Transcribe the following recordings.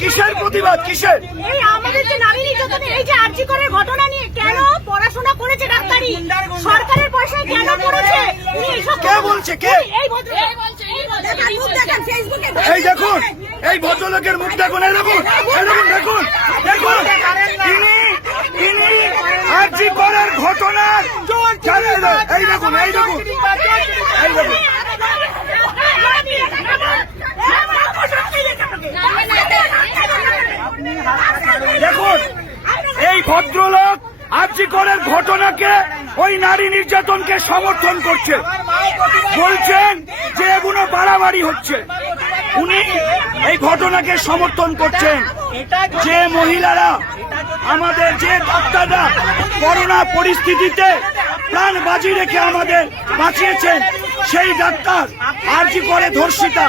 কিসের প্রতিবাদ কিসের? এই আমাদের যে নারী নির্যাতনের এই যে আর্জি করার ঘটনা নিয়ে কেন পড়াশোনা করেছে ডাক্তারি? সরকারের পয়সায় কেন পড়েছে? কে বলছে, কে? এই এই বলছে? এই বলছে মুখ দেখান ফেসবুকে এই দেখুন। এই ভদ্রলোকের মুখ দেখুন এই দেখুন দেখুন দেখুন দেখুন। তিনি তিনি আরজি করার ঘটনা এই দেখুন এই দেখুন এই দেখুন। ভদ্রলোক আরজি করার ঘটনাকে ওই নারী নির্যাতনকে সমর্থন করছে। বলছেন যে এগুলো বাড়াবাড়ি হচ্ছে। উনি এই ঘটনাকে সমর্থন করছেন যে মহিলারা আমাদের যে ডাক্তাররা করোনা পরিস্থিতিতে প্রাণ বাজি রেখে আমাদের বাঁচিয়েছেন, সেই ডাক্তার আরজি করে ধর্ষিতা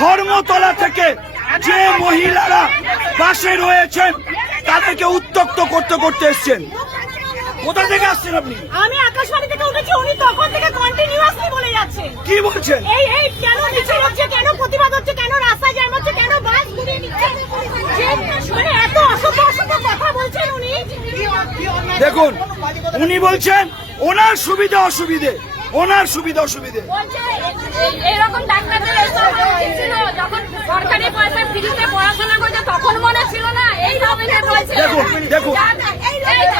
ধর্মতলা থেকে যে মহিলারা পাশে রয়েছেন, তাদেরকে উত্তক্ত করতে এসছেন। কোথা থেকে আসছেন আপনি? আমি আকাশবাণী থেকে উঠেছি উনি তখন থেকে কন্টিনিউয়াসলি বলে যাচ্ছেন কি বলছেন? এই এই কেন মিছিল হচ্ছে কেন প্রতিবাদ হচ্ছে কেন রাস্তায় জ্যাম হচ্ছে কেন বাস ঘুরিয়ে নিচ্ছে? মানে এত অসভ্য অসভ্য কথা বলছেন উনি। দেখুন উনি বলছেন ওনার সুবিধা অসুবিধে ওনার সুবিধা অসুবিধে। এই- ডাক্তারদের যখন সরকারি পয়সা ফ্রিতে পড়াশোনা করছে তখন মনে ছিল না এই বলছে দেখুন,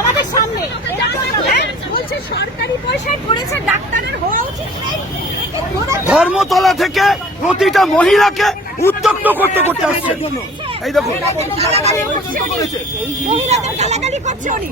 আমাদের সামনে। হ্যাঁ? বলছে সরকারি পয়সায় করেছে ডাক্তারের হওয়া উচিত ধর্মতলা থেকে প্রতিটা মহিলাকে উত্তক্ত করতে করতে আসছে। এই দেখুন মহিলাদের গালাগালি করছে উনি।